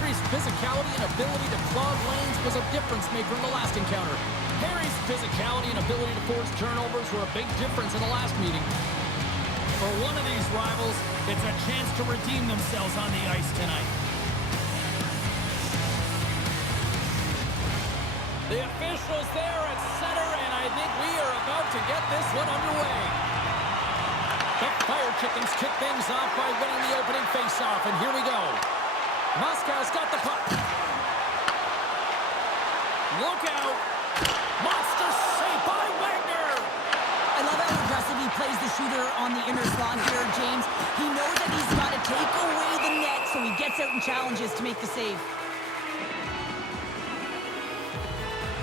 Petry's physicality and ability to clog lanes was a difference maker in the last encounter. Perry's physicality and ability to force turnovers were a big difference in the last meeting. For one of these rivals, it's a chance to redeem themselves on the ice tonight. The officials there at center, and I think we are about to get this one underway. The Fire Chickens kick things off by winning the opening faceoff, and here we go. Moscow's got the puck. Look out. Monster save by Wagner. I love how aggressive he plays the shooter on the inner slot here, James. He knows that he's got to take away the net, so he gets out and challenges to make the save.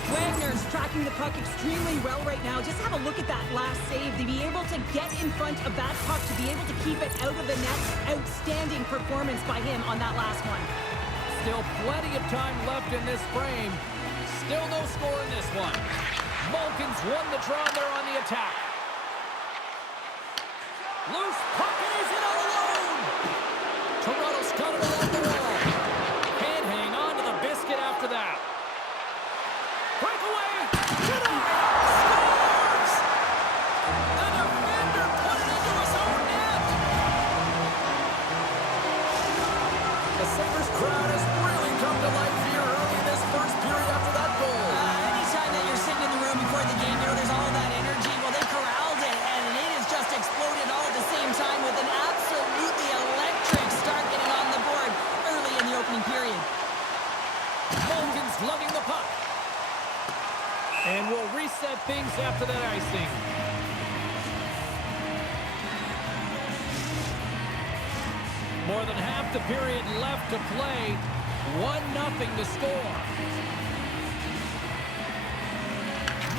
Wagner's tracking the puck extremely well right now. Just have a look at that last save. To be able to get in front of that puck, to be able to keep it out of the net. Outstanding performance by him on that last one. Still plenty of time left in this frame. Still no score in this one. Malkin's won the draw there on the attack. Loose puck and he's in all alone. Toronto's got it along the wall. Can't hang on to the biscuit after that. Breakaway! Get up! Scores! The defender put it into his own net! The Sabres crowd has really come to life here early in this first period after that goal. Anytime that you're sitting in the room before the game, you know there's all that energy. Well, they corralled it, and it has just exploded all at the same time with an absolutely electric start getting on the board early in the opening period. Malkin's lugging the puck. And we'll reset things after that icing. More than half the period left to play. 1-0 to score.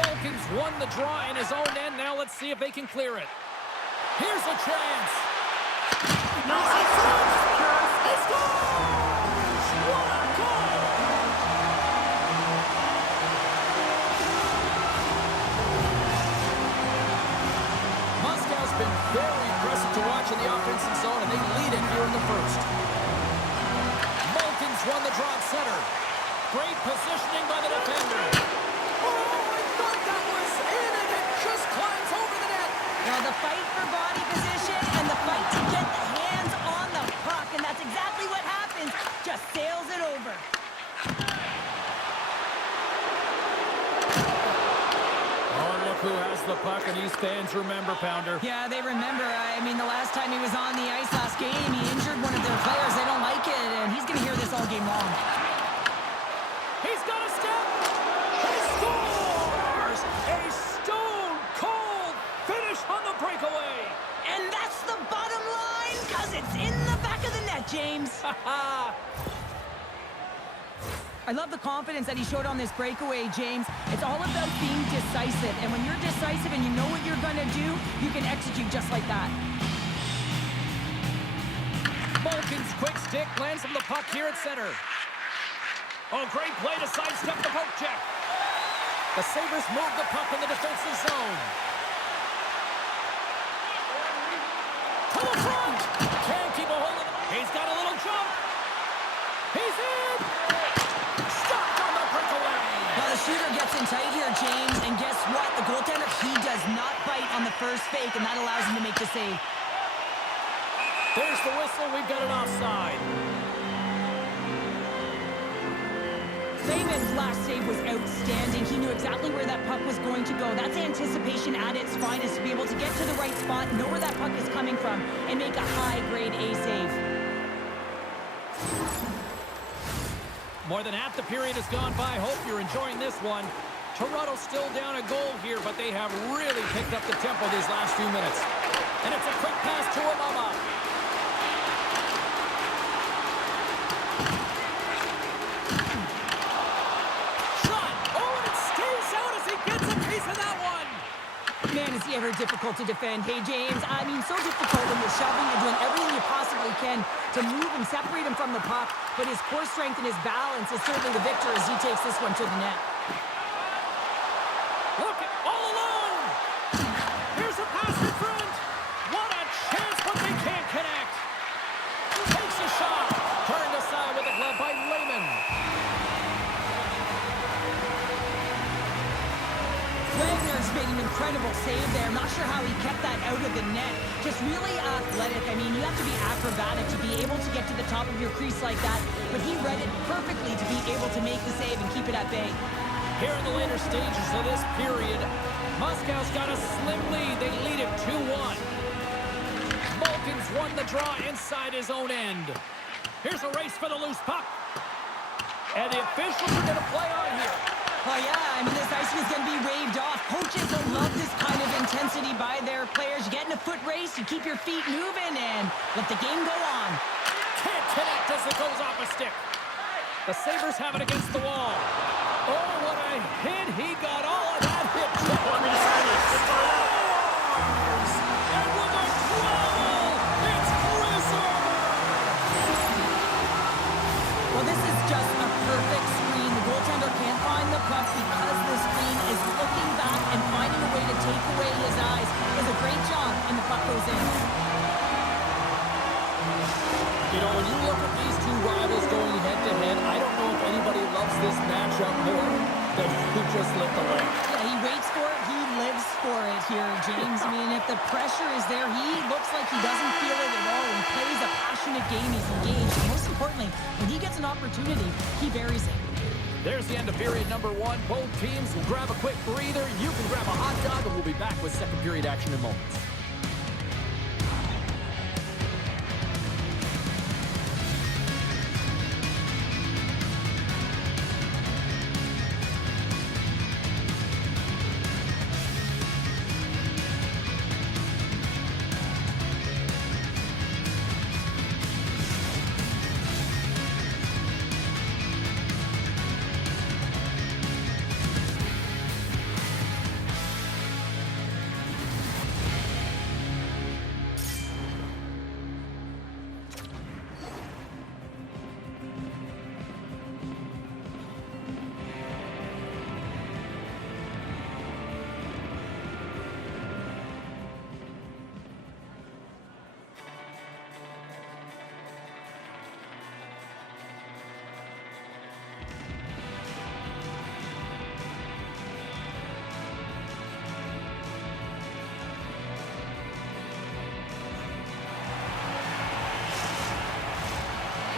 Malkin's won the draw in his own end. Now let's see if they can clear it. Here's a chance. He scores! What a goal! Moscow's been very impressive to watch in the offensive zone, and they lead it here in the first. Malkin's won the draw at center. Great positioning by the defender. Oh, I thought that was in, and it just climbs over the net. Now the fight for body position and the fight to get the hands on the puck, and that's exactly what happens. Just sails it over. Who has the puck, and these fans remember, Pounder. Yeah, they remember. I mean, the last time he was on the ice last game, he injured one of their players. They don't like it, and he's going to hear this all game long. He's got a step. He scores! A stone-cold finish on the breakaway. And that's the bottom line, because it's in the back of the net, James. I love the confidence that he showed on this breakaway, James. It's all about being decisive. And when you're decisive and you know what you're going to do, you can execute just like that. Malkin's quick stick lands from the puck here at center. Oh, great play to sidestep the poke check. The Sabres move the puck in the defensive zone. To the front. Can't keep a hold of it. He's got a little jump. He's in. Well, the shooter gets in tight here, James, and guess what? The goaltender, he does not bite on the first fake, and that allows him to make the save. There's the whistle. We've got an offside. Seaman's last save was outstanding. He knew exactly where that puck was going to go. That's anticipation at its finest, to be able to get to the right spot, know where that puck is coming from, and make a high-grade A save. More than half the period has gone by. Hope you're enjoying this one. Toronto's still down a goal here, but they have really picked up the tempo these last few minutes. And it's a quick pass to Obama. Shot! Oh, and it stays out as he gets a piece of that one. Man, is he ever difficult to defend. Hey, James, I mean, so difficult when you're shoving, you're doing everything you possibly can to move and separate him from the puck, but his core strength and his balance is certainly the victor as he takes this one to the net. Look, all alone! Here's a pass in front! What a chance, but they can't connect! Takes a shot! Turned aside with a glove by how he kept that out of the net. Just really athletic. I mean, you have to be acrobatic to be able to get to the top of your crease like that, but he read it perfectly to be able to make the save and keep it at bay. Here in the later stages of this period, Moscow's got a slim lead. They lead it 2-1. Malkin's won the draw inside his own end. Here's a race for the loose puck. And the officials are going to play on here. Oh, yeah, I mean, this icing is going to be waved off. Coaches don't love this kind of intensity by their players. You get in a foot race, you keep your feet moving, and let the game go on. Can't connect as it goes off a stick. The Sabres have it against the wall. Oh, what a hit. He got all of that hit. And with a growl, it's Grizzle. Well, this is just a perfect screen. The goaltender can't find the puck because the screen is looking back and finding a way to take away his eyes. Does a great job, and the puck goes in. You know, when you look at these two rivals going head-to-head, I don't know if anybody loves this matchup more than who just lit the leg. Yeah, he waits for it. He lives for it here, James. I mean, if the pressure is there, he looks like he doesn't feel it at all. He plays a passionate game. He's engaged. And most importantly, when he gets an opportunity, he buries it. There's the end of period number 1. Both teams will grab a quick breather. You can grab a hot dog, and we'll be back with second period action in moments.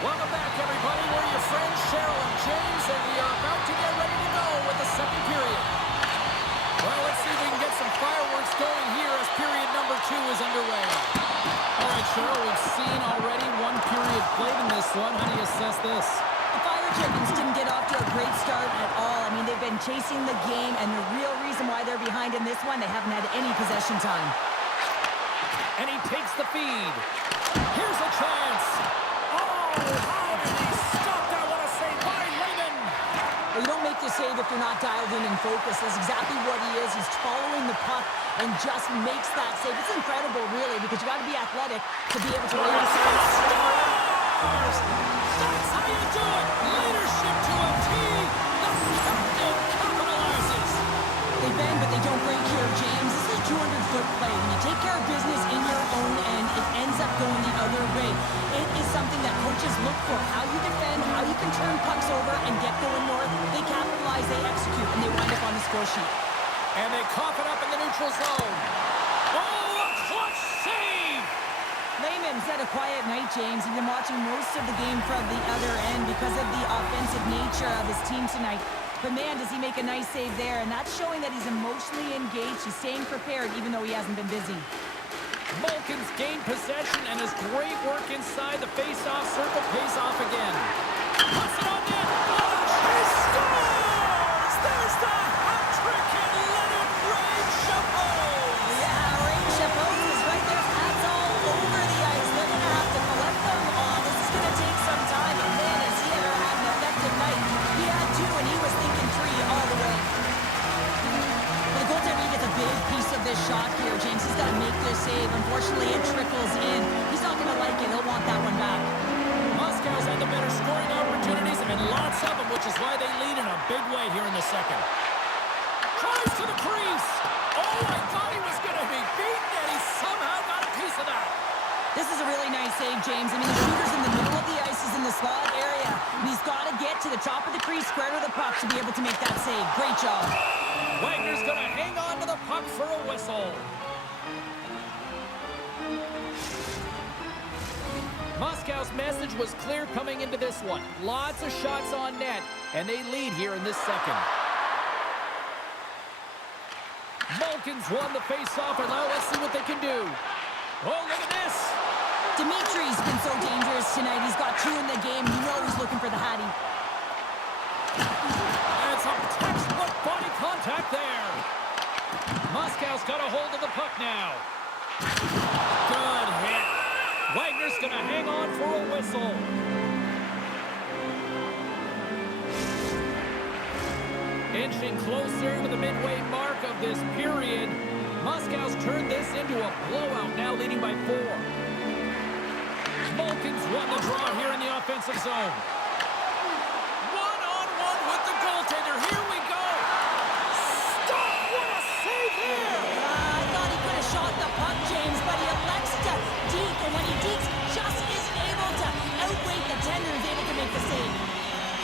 Welcome back, everybody. We're your friends, Cheryl and James, and we are about to get ready to go with the second period. Well, let's see if we can get some fireworks going here as period number 2 is underway. All right, Cheryl, we've seen already one period played in this one. How do you assess this? The Fire Chickens didn't get off to a great start at all. I mean, they've been chasing the game, and the real reason why they're behind in this one, they haven't had any possession time. And he takes the feed. Here's a chance. Oh, how did he stop that? What a save by Raymond. Well, you don't make the save if you're not dialed in and focused. That's exactly what he is. He's following the puck and just makes that save. It's incredible, really, because you got to be athletic to be able to make the save. That's how you do it. Leadership to a T. The captain capitalizes. They bend, but they don't break here, James. This is a 200-foot play. When you take care of business in your own end, it ends up going the other way. It is something that coaches look for. How you defend, how you can turn pucks over and get going north. They capitalize, they execute, and they wind up on the score sheet. And they cough it up in the neutral zone. Oh, a clutch save! Layman's had a quiet night, James. He's been watching most of the game from the other end because of the offensive nature of his team tonight. But man, does he make a nice save there, and that's showing that he's emotionally engaged. He's staying prepared even though he hasn't been busy. Malkin's gained possession, and his great work inside the face-off circle pays off again. Puts it on net. He scores! There's the hat trick, and let it rain Chapeau! Yeah, Ray Chapeau is right there. Hats all over the ice. They're going to have to collect them all. This is going to take some time, and man, has he ever had an effective night. He had 2, and he was thinking 3 all the way. The goaltender gets a big piece of this shot here, James. He's got to make this save. Unfortunately, it trickles in. He's not going to like it. He'll want that one back. Moscow's had the better scoring opportunities and lots of them, which is why they lead in a big way here in the second. Tries to the crease. Oh, I thought he was going to be beaten, and he somehow got a piece of that. This is a really nice save, James. I mean, the shooter's in the middle of the ice. He's in the slot area. And he's got to get to the top of the crease, square to the puck to be able to make that save. Great job. Wagner's going to hang on to the puck for a whistle. Moscow's message was clear coming into this one. Lots of shots on net, and they lead here in this second. Malkin's won the face-off, and now let's see what they can do. Oh, look at this. Dimitri's been so dangerous tonight. He's got 2 in the game. You know he's looking for the Hattie. And some textbook body contact there. Moscow's got a hold of the puck now. Good hit. Wagner's going to hang on for a whistle. Inching closer to the midway mark of this period. Moscow's turned this into a blowout, now leading by 4. Malkin's won the draw here in the offensive zone. One-on-one with the goaltender. Here we go. Stop! What a save here! I thought he could have shot the puck, James, but he elects to deke, and when he dekes, just isn't able to outweight the tender, is able to make the save.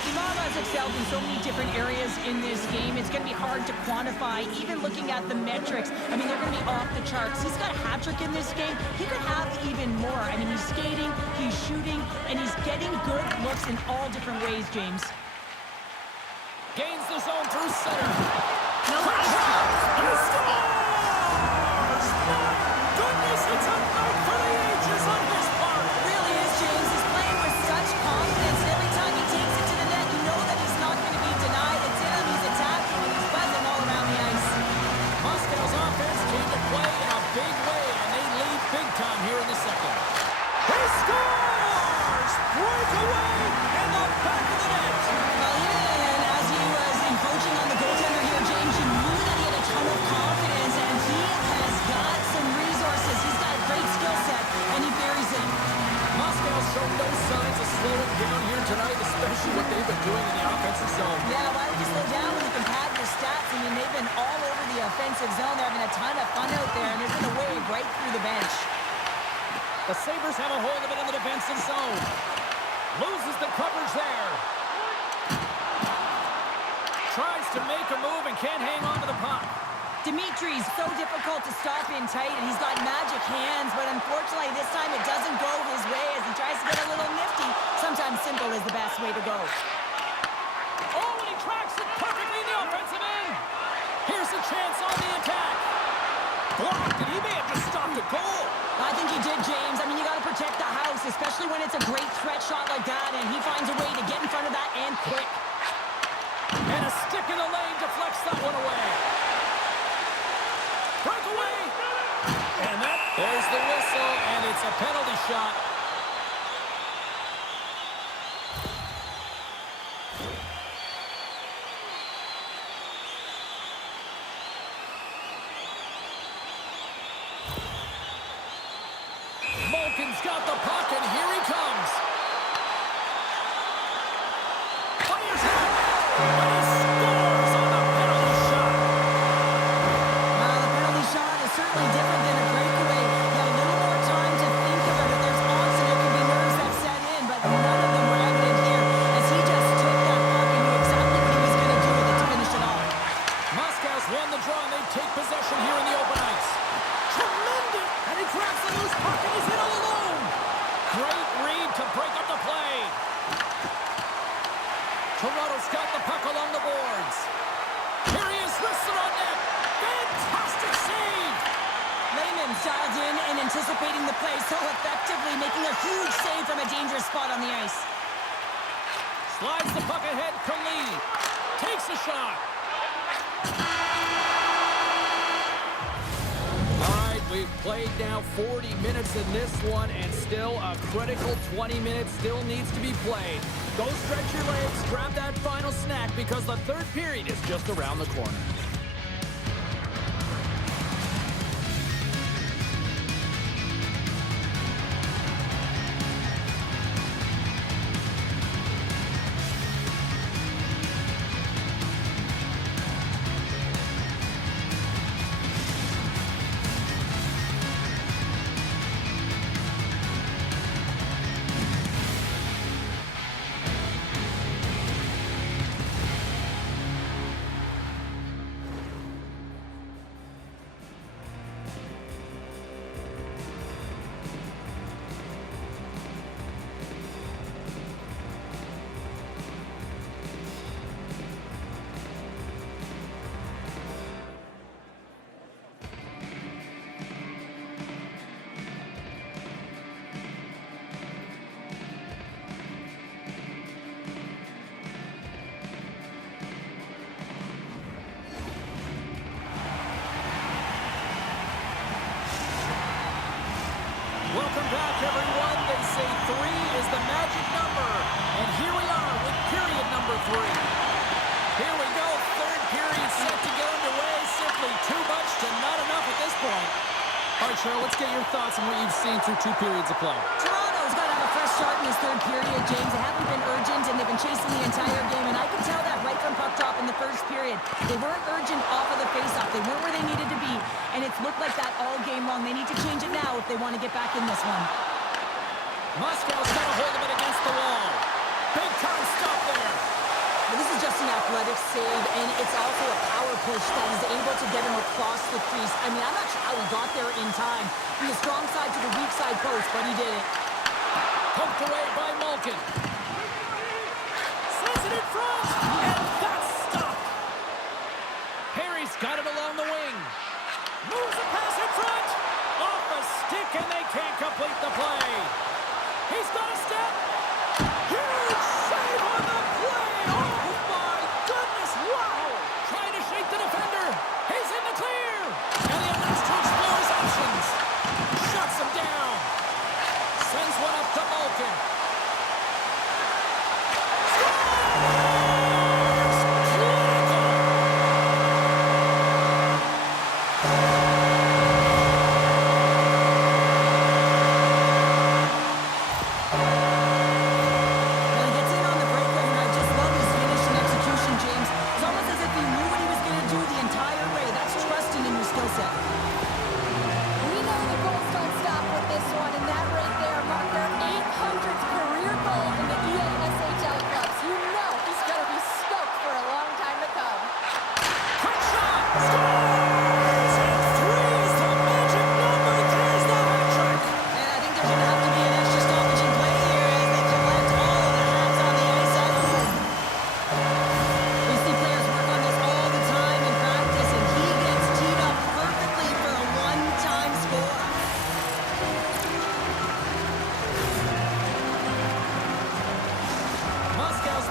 Imara has excelled in so many different areas in this game. It's going to be hard to quantify, even looking at the metrics. I mean, they're going to be off the charts. He's got a hat trick in this game. He could have even more. I mean, he's skating, he's shooting, and he's getting good looks in all different ways, James. Gains the zone through center. No, He scores! My goodness, it's a night for the ages on his part. It really is, James. He's playing with such confidence. Every time he takes it to the net, you know that he's not going to be denied. It's in him, he's attacking, and he's buzzing all around the ice. Moscow's offense came to play in a big way, and they lead big time here in the second. He scores! Breakaway in the back of the net. Well, even as he was encroaching on the goaltender here, James, you knew that he had a ton of confidence, and he has got some resources. He's got a great skill set, and he buries it. Moscow's shown no signs of slowing down here tonight, especially what they've been doing in the offensive zone. Yeah, why would you slow down when you can pad your stats? I mean, they've been all over the offensive zone. They're having a ton of fun out there, and they're going to wave right through the bench. The Sabres have a hold of it in the defensive zone. Loses the coverage there. Tries to make a move and can't hang on to the puck. Dimitri's so difficult to stop in tight, and he's got magic hands, but unfortunately this time it doesn't go his way as he tries to get a little nifty. Sometimes simple is the best way to go. Oh, and he tracks it perfectly in the offensive end. Here's a chance on the attack. Blocked, and he may have just stopped a goal. I think he did, James. I mean, you got to protect the house, especially when it's a great threat shot like that, and he finds a way to get in front of that and quick. And a stick in the lane deflects that one away. Breakaway. And there's the whistle, and it's a penalty shot. Malkin's got the puck, and here he comes. Fires it. And he scores on the penalty shot. The penalty shot is certainly different than a breakaway. You have a little more time to think about it. There's odds and there can be nerves that set in, but none of them were evident here as he just took that puck and knew exactly what he was going to do with it to finish it off. Moscow's won the draw, and they take possession here in the open ice. Tremendous! And he grabs the loose puck, and he's in all alone. Great read to break up the play. Toronto's got the puck along the boards. Here he is, wristed on net. Fantastic save! Lehman's dialed in and anticipating the play so effectively, making a huge save from a dangerous spot on the ice. Slides the puck ahead to Lee. Takes a shot. All right, we've played now 40 minutes in this one, and still a critical 20 minutes still needs to be played. Go stretch your legs, grab that final snack, because the third period is just around the corner. Welcome back, everyone. They say 3 is the magic number. And here we are with period number 3. Here we go. Third period set to get underway. Simply too much to not enough at this point. All right, Cheryl, let's get your thoughts on what you've seen through 2 periods of play. Toronto's got to have a fresh start in this third period, James. They haven't been urgent, and they've been chasing the entire game. And I can tell that right from puck drop in the first period. They weren't urgent off of the faceoff. They weren't where they needed to be. And it's looked like that all game long. They need to change it now if they want to get back in this one. Moscow's got a hold of it against the wall. Big time stop there. Well, this is just an athletic save, and it's also a power push that is able to get him across the crease. I mean, I'm not sure how he got there in time. From the strong side to the weak side post, but he did it. Poked away by Malkin. Sends it in front, and that's stopped. Perry's got it along the wing. Moves the pass in front. Off a stick, and they can't complete the play. He's got a step. Huge save on the play. Oh, my goodness. Wow. Trying to shake the defender. He's in the clear. And he has to explore his options. Shuts him down. Sends one up to Malkin.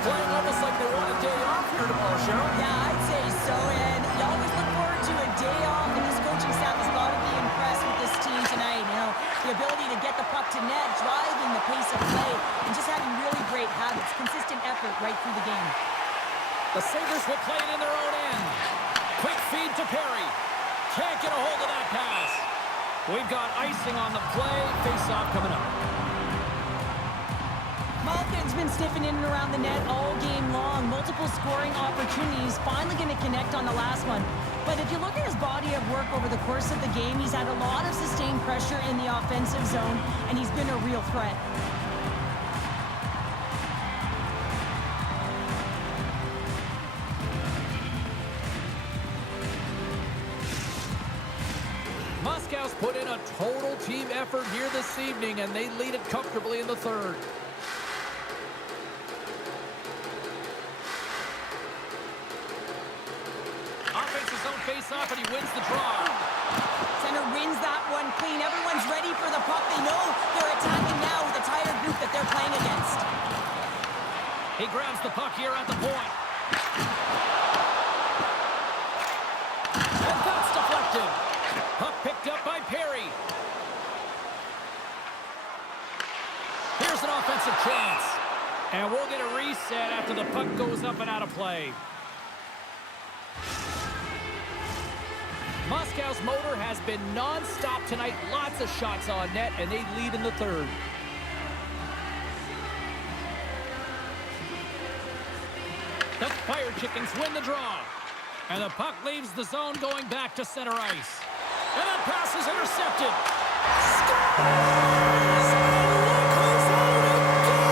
Playing almost like they want a day off here tomorrow, Cheryl. Yeah, I'd say so, and you always look forward to a day off, and this coaching staff has got to be impressed with this team tonight. You know, the ability to get the puck to net, driving the pace of play, and just having really great habits, consistent effort right through the game. The Sabres will play it in their own end. Quick feed to Perry. Can't get a hold of that pass. We've got icing on the play. Face-off coming up. Malkin's been sniffing in and around the net all game long. Multiple scoring opportunities. Finally going to connect on the last one. But if you look at his body of work over the course of the game, he's had a lot of sustained pressure in the offensive zone, and he's been a real threat. Moscow's put in a total team effort here this evening, and they lead it comfortably in the third. Face-off, and he wins the draw. Center wins that one clean. Everyone's ready for the puck. They know they're attacking now with a tired group that they're playing against. He grabs the puck here at the point. And that's deflected. Puck picked up by Perry. Here's an offensive chance. And we'll get a reset after the puck goes up and out of play. Moscow's motor has been non-stop tonight. Lots of shots on net, and they lead in the third. The Fire Chickens win the draw. And the puck leaves the zone going back to center ice. And that pass is intercepted. Scores! And look who's at it again!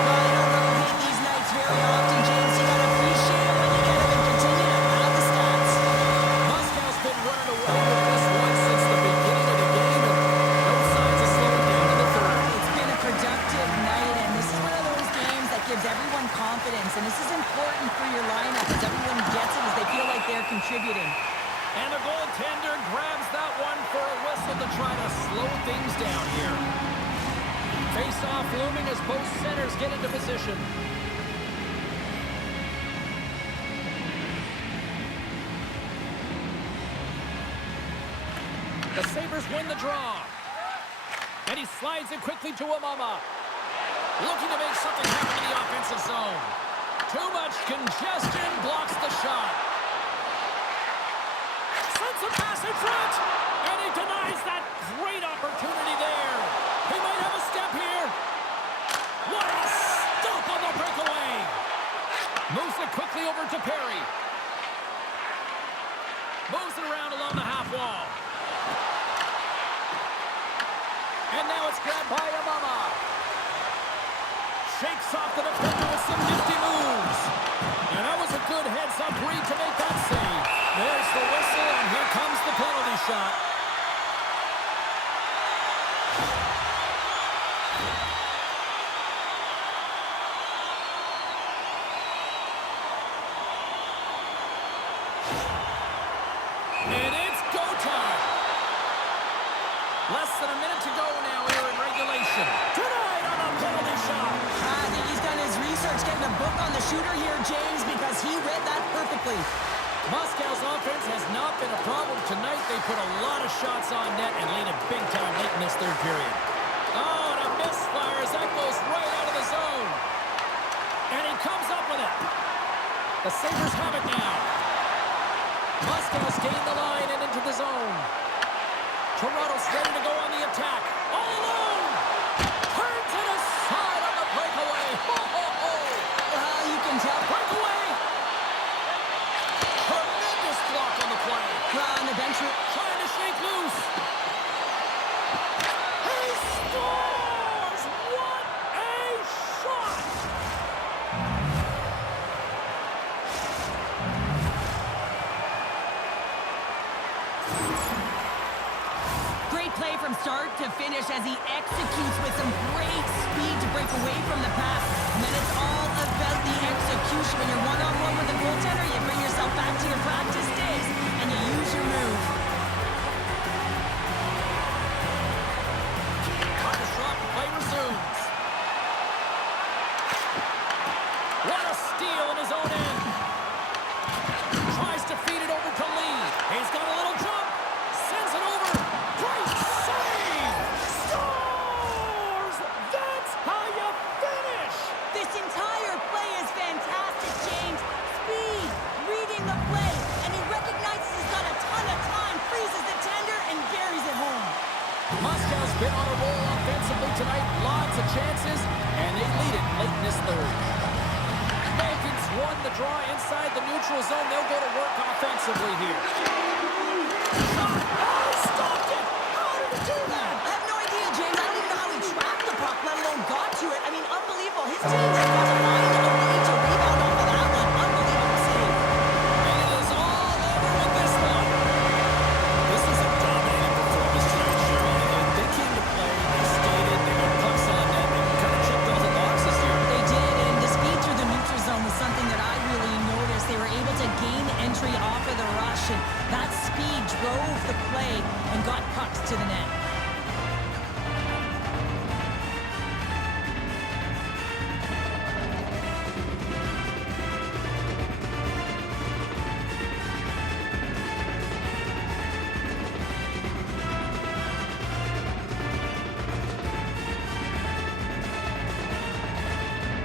Well, you don't repeat these nights very often, James. You got to appreciate it when you get them and continue to pad the stats. Moscow's been running away with this one since the beginning of the game, and no signs of slowing down in the third. It's been a productive night, and this is one of those games that gives everyone confidence, and this is important for your lineup as everyone gets it as they feel like they're contributing. And the goaltender grabs that one for a whistle to try to slow things down here. Face-off looming as both centers get into position. The Sabres win the draw. And he slides it quickly to Amama. Looking to make something happen in the offensive zone. Too much congestion blocks the shot. Sends a pass in front. And he denies that great opportunity there. He might have a step here. What a stop on the breakaway. Moves it quickly over to Perry. Moves it around along the half wall. And now it's grabbed by Amama. Shakes off the defender with some nifty moves. And that was a good heads-up read to make that save. There's the whistle, and here comes the penalty shot. And it's go time. Less than a minute to go now here in regulation. Tonight on a penalty shot. I think he's done his research getting a book on the shooter here, James, because he read that perfectly. Moscow's offense has not been a problem tonight. They put a lot of shots on net and laid it big time late in this third period. Oh, and a misfire as that goes right out of the zone. And he comes up with it. The Sabres have it now. Moscow's gained the line and into the zone. Toronto's ready to go on the attack. All alone! Turns it aside on the breakaway. Ho, ho, ho! You can tell. Breakaway! Tremendous block on the play. On the bench. Trying to shake loose. He scores! What a shot! Great play from start to finish as he executes with some great speed to break away from the pass. And then it's all about the execution. When you're one-on-one with a goaltender, you bring yourself back to your practice days and you use your move. On the shot, play resumes. What a steal in his own end. Tries to feed it over to Lee. He's got a little jump. Sends it over. Great save! Scores! That's how you finish! This entire play is fantastic, James. Speed, reading the play, and he recognizes he's got a ton of time, freezes the tender, and carries it home. Moscow's been on a roll offensively tonight. Lots of chances, and they lead it late in this third. Falcons won the draw inside the neutral zone. They'll go to work offensively here. Shot! Oh, stopped it! How did he do that? I have no idea, James. I don't even know how he tracked the puck, let alone got to it. I mean, unbelievable. His team's able to find a way to rebound off of that one. Unbelievable save. And it is all over with this one. This is a dominating performance tonight, Sherry. They came to play, they skated, they got pucks on net, they kind of checked all the boxes here. They did, and the speed through the neutral zone was something that I really noticed. They were able to gain entry off of the rush, and that speed drove the play and got pucks to the net.